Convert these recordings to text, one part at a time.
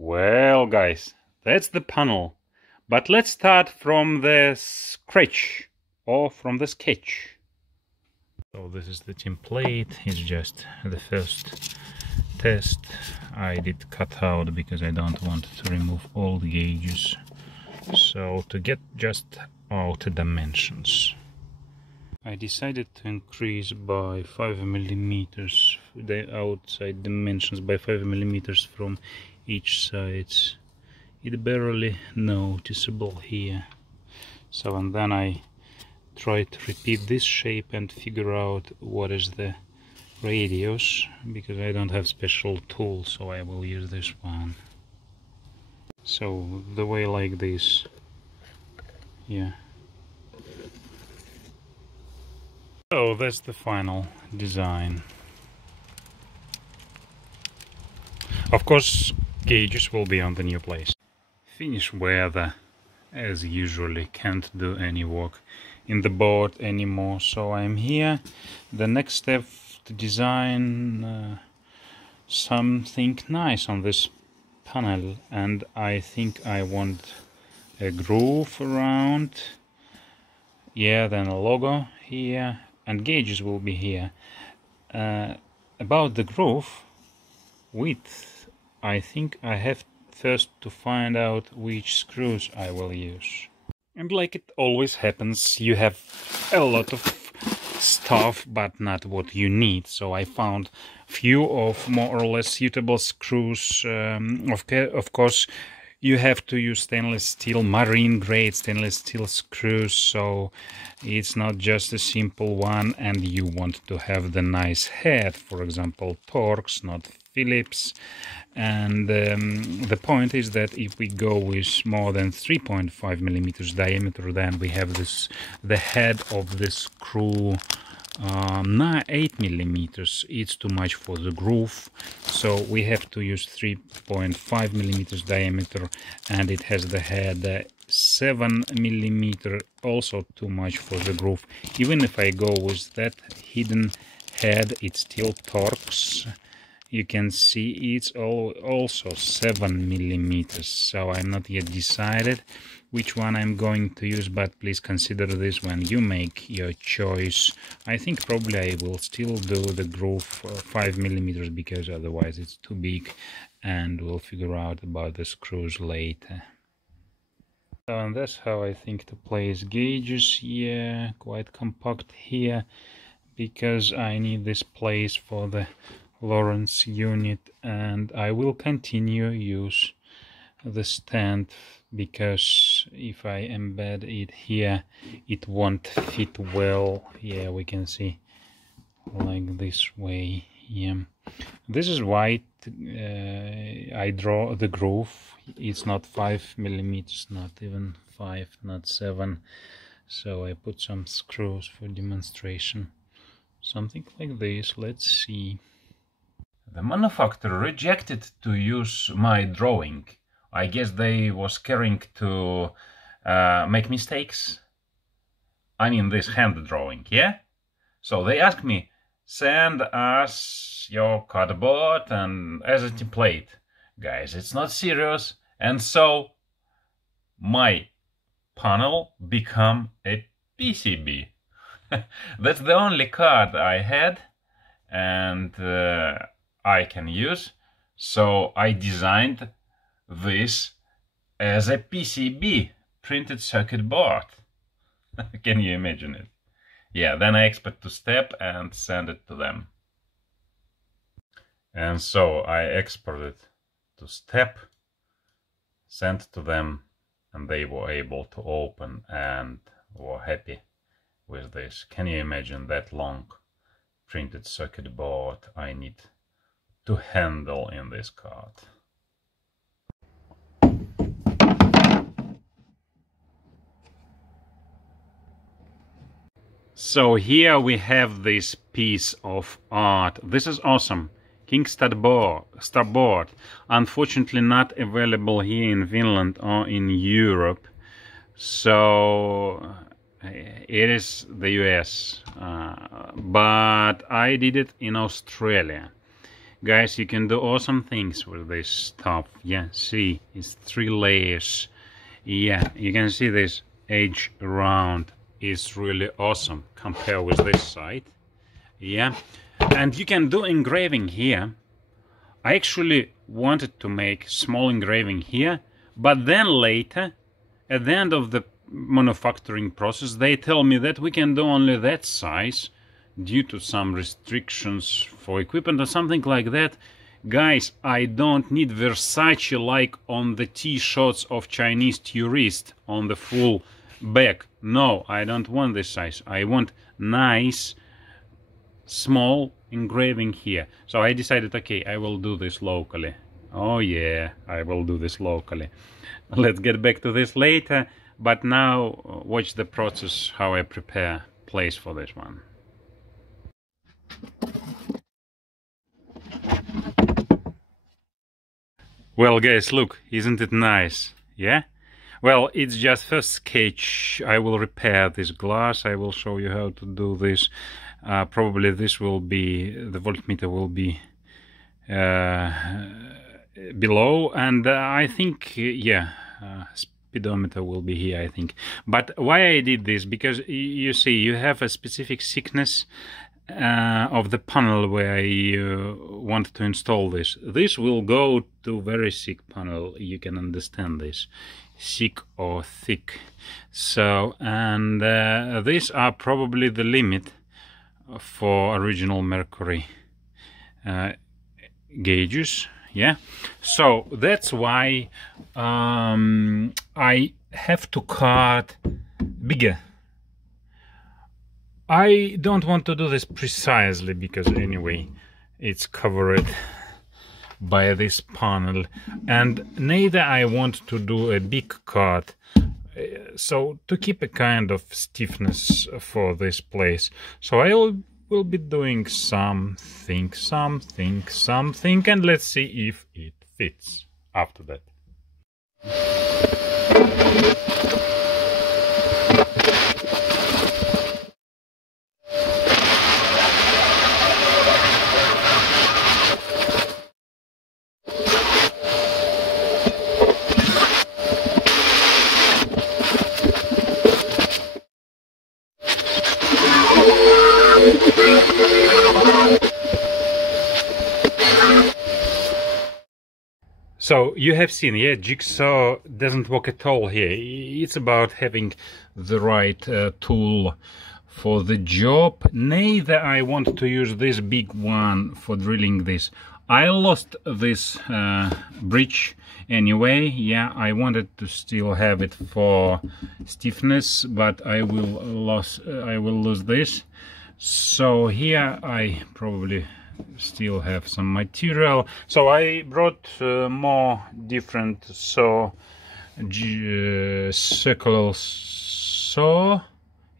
Well, guys, that's the panel. But let's start from the scratch or from the sketch. So this is the template. It's just the first test. I did cut out because I don't want to remove all the gauges. So to get just out dimensions, I decided to increase by 5 millimeters the outside dimensions by 5 millimeters from each side. It's barely noticeable here. So and then I try to repeat this shape and figure out what is the radius, because I don't have special tool, so I will use this one. So the way like this, yeah. So that's the final design. Of course, gauges will be on the new place. Finnish weather, as usually, can't do any work in the board anymore, so I'm here. The next step to design something nice on this panel, and I think I want a groove around, yeah, then a logo here, and gauges will be here. About the groove width, I think I have first to find out which screws I will use. And like it always happens, you have a lot of stuff but not what you need, so I found few of more or less suitable screws. Of course you have to use stainless steel, marine grade stainless steel screws, so it's not just a simple one, and you want to have the nice head, for example Torx, not Phillips. And the point is that if we go with more than 3.5 millimeters diameter, then we have the head of the screw 8 millimeters. It's too much for the groove, so we have to use 3.5 millimeters diameter, and it has the head 7 millimeter, also too much for the groove. Even if I go with that hidden head, it's still Torx. You can see it's also 7 millimeters, so I'm not yet decided which one I'm going to use, but please consider this when you make your choice. I think probably I will still do the groove 5 millimeters, because otherwise it's too big, and we'll figure out about the screws later. So, and that's how I think to place gauges here, quite compact here, because I need this place for the Lawrence unit, and I will continue use the stand, because if I embed it here it won't fit well. Yeah, we can see like this way. Yeah, this is why I draw the groove. It's not 5 millimeters, not even 5, not 7, so I put some screws for demonstration, something like this. Let's see. The manufacturer rejected to use my drawing. I guess they was scaring to make mistakes. I mean this hand drawing, yeah? So they asked me, send us your cardboard and as a template. Guys, it's not serious. And so my panel become a PCB. That's the only card I had, and I can use, so I designed this as a PCB, printed circuit board. Can you imagine it? Yeah, then I export to STEP and send it to them. And so I exported to STEP, sent to them, and they were able to open and were happy with this. Can you imagine that long printed circuit board I need to handle in this card? So here we have this piece of art. This is awesome. King Starboard. Unfortunately not available here in Finland or in Europe. So it is the US. But I did it in Australia. Guys, you can do awesome things with this top. Yeah, see, it's 3 layers. Yeah, you can see this edge around is really awesome compared with this side. Yeah, and you can do engraving here. I actually wanted to make small engraving here, but then later, at the end of the manufacturing process, they tell me that we can do only that size due to some restrictions for equipment or something like that. Guys, I don't need Versace like on the T-shirts of Chinese tourists on the full back. No, I don't want this size. I want nice small engraving here. So I decided, okay, I will do this locally. Oh yeah, I will do this locally. Let's get back to this later, but now watch the process how I prepare place for this one. Well guys, look, isn't it nice? Yeah? Well, it's just first sketch. I will repair this glass. I will show you how to do this. Probably this will be, the voltmeter will be below, and I think, yeah, speedometer will be here, I think. But why I did this? Because you see, you have a specific thickness of the panel where you want to install this. This will go to very thick panel. You can understand this, thick or thick. So, and these are probably the limit for original mercury gauges. Yeah, so that's why I have to cut bigger. I don't want to do this precisely because anyway it's covered by this panel, and neither I want to do a big cut, so to keep a kind of stiffness for this place. So I will be doing something, and let's see if it fits after that. So you have seen, yeah, jigsaw doesn't work at all here. It's about having the right tool for the job. Neither I want to use this big one for drilling this. I lost this bridge anyway. Yeah, I wanted to still have it for stiffness, but I will lose this. So here I probably still have some material, so I brought more different saw, circular saw,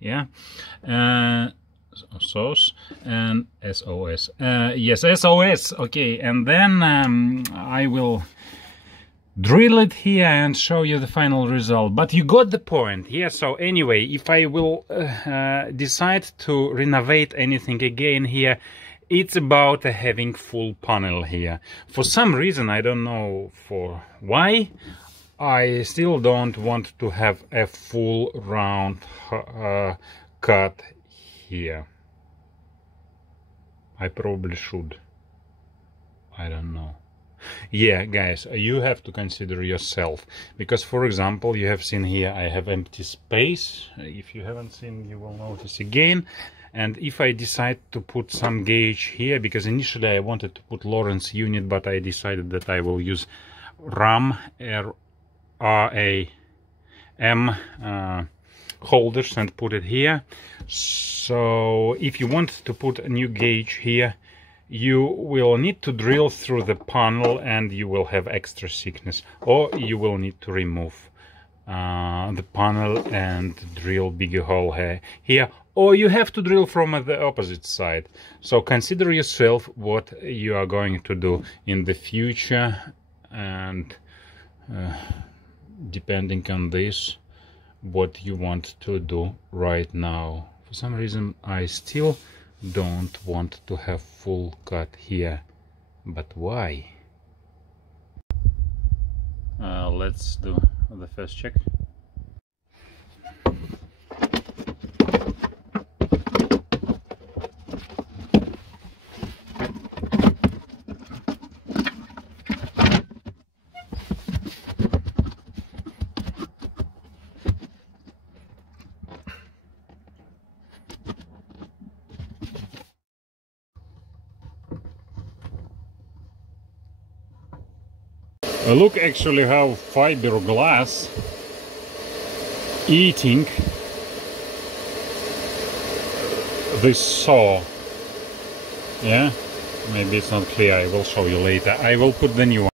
yeah, saws, and SOS, yes, SOS, okay, and then I will drill it here and show you the final result. But you got the point, yeah. So anyway, if I will decide to renovate anything again here, it's about having full panel here. For some reason, I don't know for why, I still don't want to have a full round cut here. I probably should. I don't know. Yeah, guys, you have to consider yourself, because for example, you have seen here I have empty space. If you haven't seen, you will notice again. And if I decide to put some gauge here, because initially I wanted to put Lawrence unit, but I decided that I will use RAM, RAM holders and put it here. So if you want to put a new gauge here, you will need to drill through the panel and you will have extra thickness, or you will need to remove the panel and drill bigger hole here, or you have to drill from the opposite side. So consider yourself what you are going to do in the future, and depending on this, what you want to do right now. For some reason I still don't want to have full cut here. But why? Let's do the first check. Look actually how fiberglass eating this saw. Yeah, maybe it's not clear, I will show you later. I will put the new one.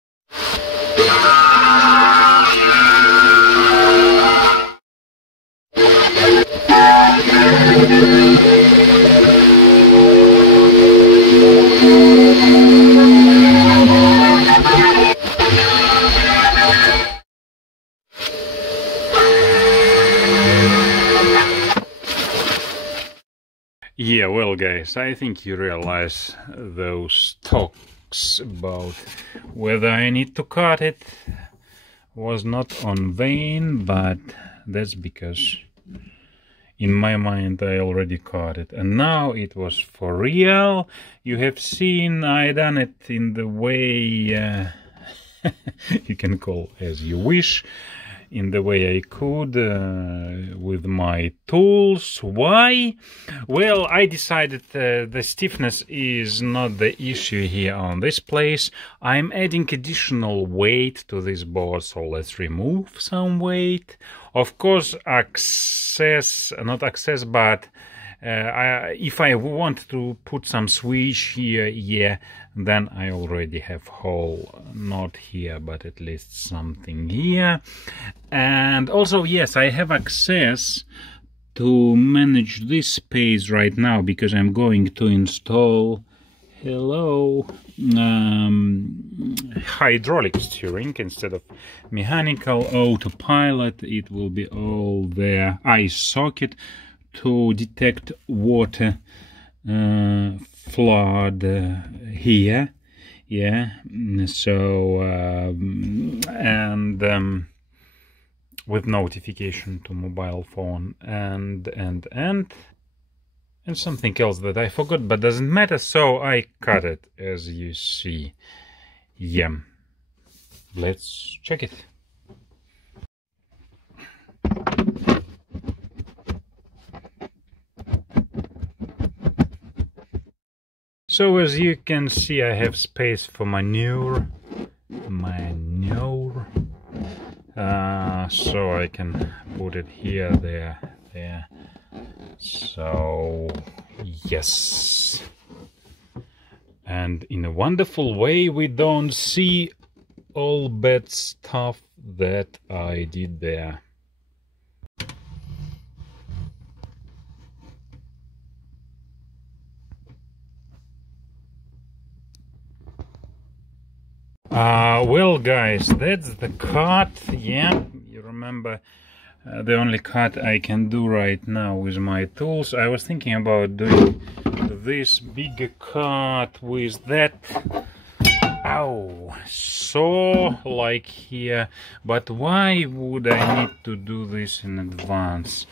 Yeah, well guys, I think you realize those talks about whether I need to cut it was not on vain, but that's because in my mind I already cut it, and now it was for real. You have seen I done it in the way you can call as you wish, in the way I could with my tools. Why? Well, I decided the stiffness is not the issue here on this place. I'm adding additional weight to this board, so let's remove some weight. Of course, not access, but if I want to put some switch here, yeah, then I already have hole, not here, but at least something here. And also, yes, I have access to manage this space right now, because I'm going to install hydraulic steering instead of mechanical. Autopilot, it will be all there. Eye socket to detect water flood here, yeah. So and with notification to mobile phone and something else that I forgot, but doesn't matter, so I cut it, as you see. Yeah, let's check it. So as you can see, I have space for manure, so I can put it here, there. So yes, and in a wonderful way, we don't see all bad stuff that I did there. Well guys, that's the cut. Yeah, you remember the only cut I can do right now with my tools. I was thinking about doing this big cut with that saw like here, but why would I need to do this in advance?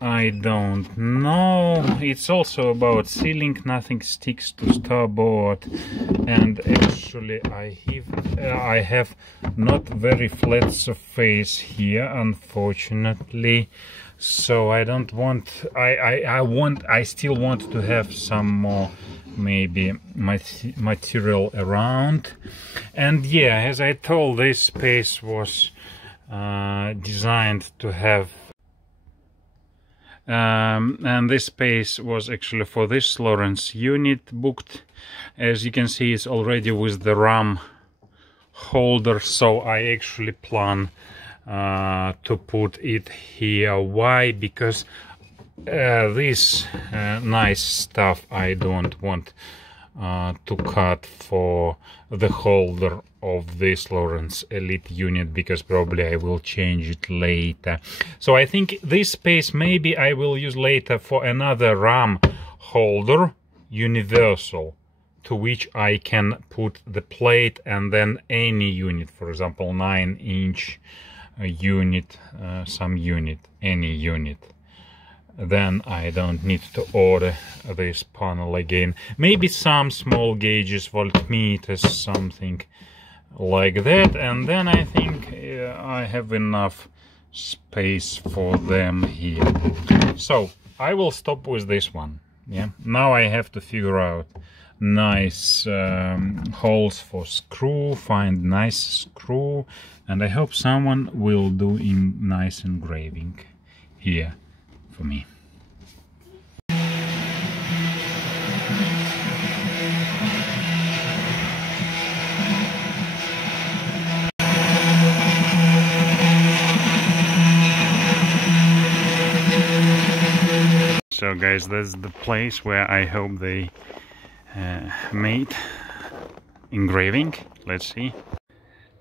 I don't know. It's also about sealing, nothing sticks to starboard, and actually I have not very flat surface here, unfortunately, so I don't want, I still want to have some more maybe material around. And yeah, as I told, this space was designed to have and this space was actually for this Lawrence unit booked. As you can see, it's already with the RAM holder, so I actually plan to put it here. Why? Because this nice stuff I don't want to cut for the holder of this Lawrence Elite unit, because probably I will change it later. So I think this space maybe I will use later for another RAM holder, universal, to which I can put the plate and then any unit, for example 9-inch unit, some unit, any unit. Then I don't need to order this panel again. Maybe some small gauges, voltmeters, something like that, and then I think I have enough space for them here. So I will stop with this one. Yeah, now I have to figure out nice holes for screw, find nice screw, and I hope someone will do nice engraving here for me. So guys, that's the place where I hope they made engraving. Let's see.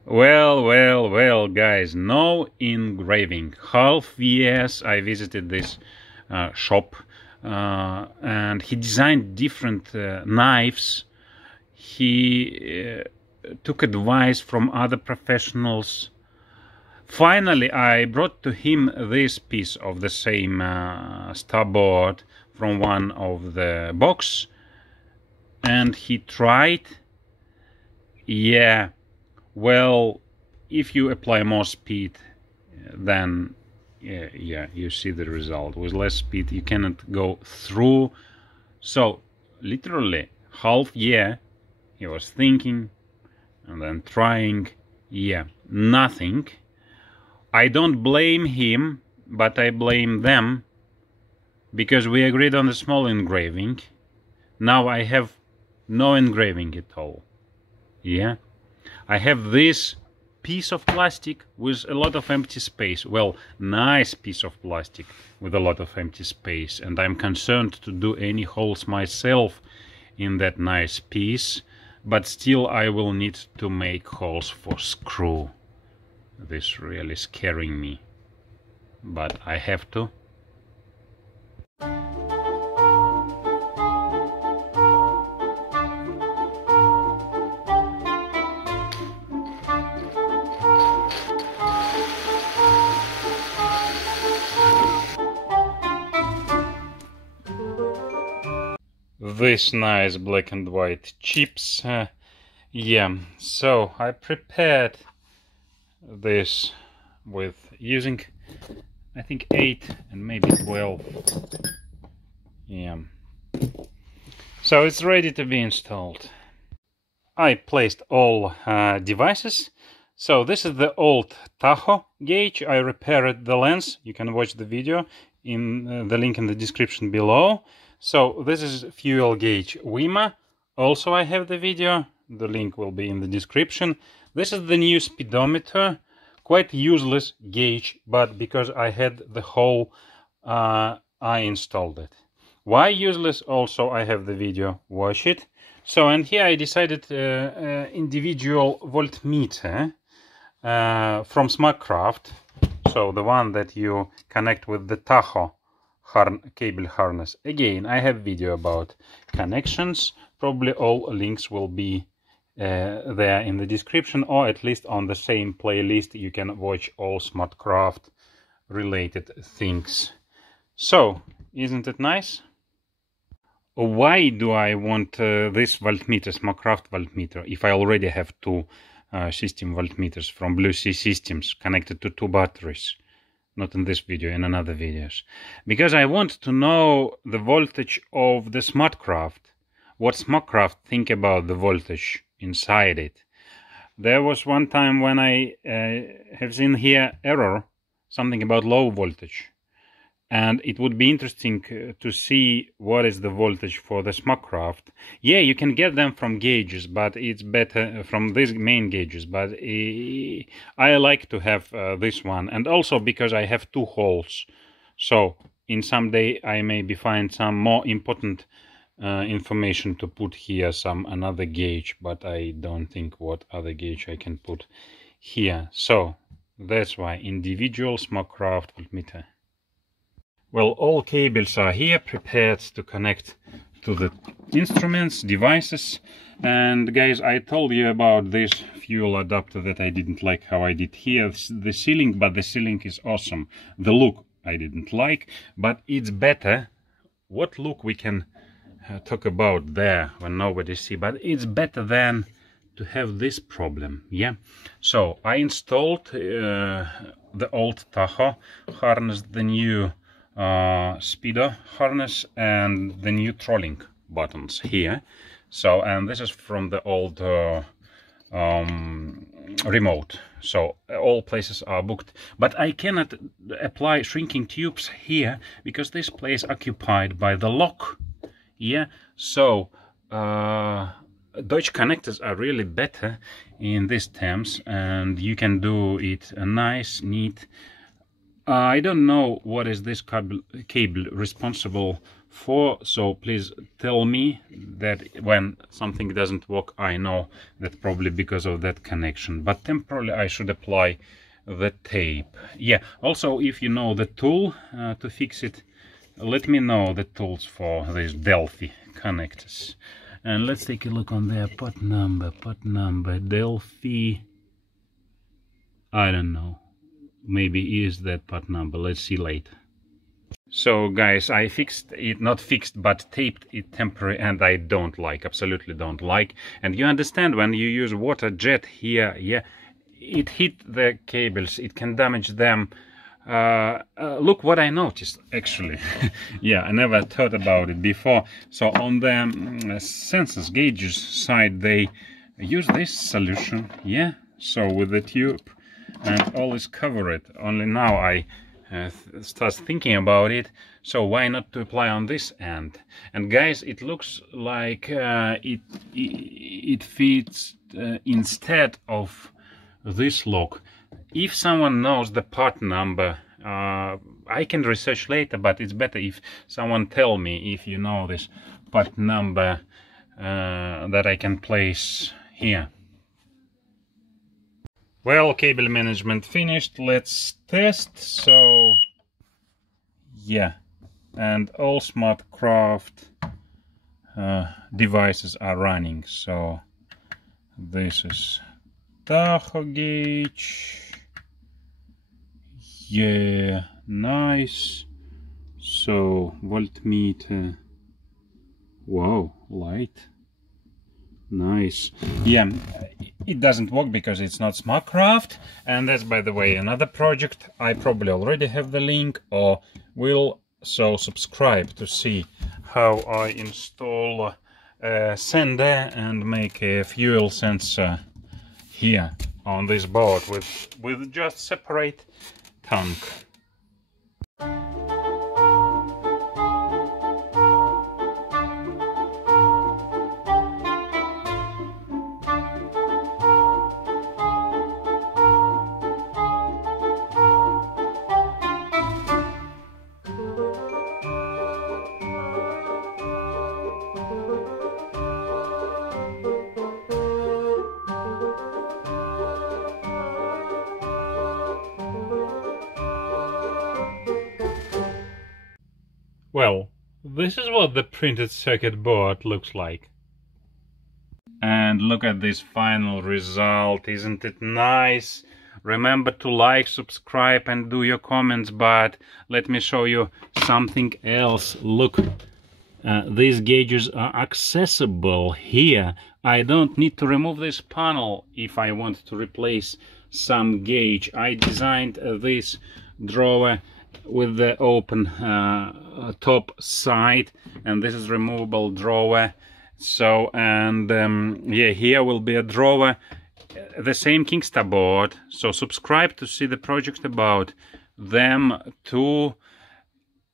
Well guys, no engraving. Half yes, I visited this shop and he designed different knives. He took advice from other professionals. Finally, I brought to him this piece of the same Starboard from one of the box, and he tried. Yeah, well, if you apply more speed, then yeah, you see the result. With less speed, you cannot go through. So, literally, half year, he was thinking, and then trying. Yeah, nothing. I don't blame him, but I blame them, because we agreed on the small engraving. Now I have no engraving at all. Yeah, I have this piece of plastic with a lot of empty space. Well, nice piece of plastic with a lot of empty space, and I'm concerned to do any holes myself in that nice piece, but still I will need to make holes for screw. This really scaring me, but I have to. This nice black and white chips. Yeah, so I prepared this with using, I think, 8 and maybe 12. Yeah, so it's ready to be installed. I placed all devices. So this is the old Tahoe gauge. I repaired the lens. You can watch the video in the link in the description below. So this is fuel gauge Wima. Also I have the video. The link will be in the description. This is the new speedometer, quite useless gauge, but because I had the hole, I installed it. Why useless? Also I have the video, watch it. So, and here I decided individual voltmeter from Smartcraft, so the one that you connect with the Tahoe cable harness. Again, I have video about connections. Probably all links will be there in the description, or at least on the same playlist you can watch all Smartcraft related things. So, isn't it nice? Why do I want this voltmeter, Smartcraft voltmeter, if I already have two system voltmeters from Blue Sea Systems connected to 2 batteries? Not in this video, in another videos. Because I want to know the voltage of the Smartcraft. What Smartcraft think about the voltage inside it. There was one time when I have seen here error, something about low voltage. And it would be interesting to see what is the voltage for the Smartcraft. Yeah, you can get them from gauges, but it's better from these main gauges. But I like to have this one. And also because I have 2 holes. So in some day I maybe find some more important information to put here, another gauge. But I don't think what other gauge I can put here. So that's why individual Smartcraft voltmeter. Well, all cables are here prepared to connect to the instruments, devices. And guys, I told you about this fuel adapter that I didn't like how I did here, the ceiling, but the ceiling is awesome. The look I didn't like, but it's better. What look we can talk about there when nobody see, but it's better than to have this problem. Yeah, so I installed the old Tahoe harness, the new speedo harness, and the new trolling buttons here. So, and this is from the old remote, so all places are booked, but I cannot apply shrinking tubes here because this place occupied by the lock. Yeah, so Deutsch connectors are really better in these terms, and you can do it nice, neat. I don't know what is this cable responsible for, so please tell me that when something doesn't work. I know that probably because of that connection, but temporarily I should apply the tape. Yeah, also if you know the tool to fix it, let me know the tools for these Delphi connectors. And let's take a look on their pot number, Delphi, I don't know, maybe is that pot number, let's see later. So guys, I fixed it, not fixed, but taped it temporary, and I don't like, absolutely don't like. And you understand, when you use water jet here, yeah, it hit the cables, it can damage them. Look what I noticed, actually. Yeah, I never thought about it before. So on the sensors, gauges side, they use this solution, yeah, so with the tube, and always cover it. Only now I start thinking about it, so why not to apply on this end? And guys, it looks like it fits instead of this lock. If someone knows the part number, I can research later, but it's better if someone tell me if you know this part number that I can place here. Well, cable management finished. Let's test. So yeah, and all SmartCraft devices are running. So this is Tahoe gauge. Yeah, nice. So voltmeter. Wow, light. Nice. Yeah, it doesn't work because it's not SmartCraft, and that's, by the way, another project. I probably already have the link, or will, so subscribe to see how I install a sender and make a fuel sensor here on this board with just separate tank. Well, this is what the printed circuit board looks like. And look at this final result, isn't it nice? Remember to like, subscribe and do your comments, but let me show you something else. Look, these gauges are accessible here. I don't need to remove this panel if I want to replace some gauge. I designed this drawer with the open top side, and this is removable drawer. So, and yeah, here will be a drawer, the same Kingstar board. So subscribe to see the project about them too.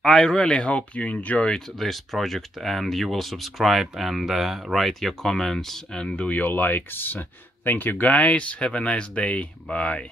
I really hope you enjoyed this project, and you will subscribe and write your comments and do your likes. Thank you guys, have a nice day, bye.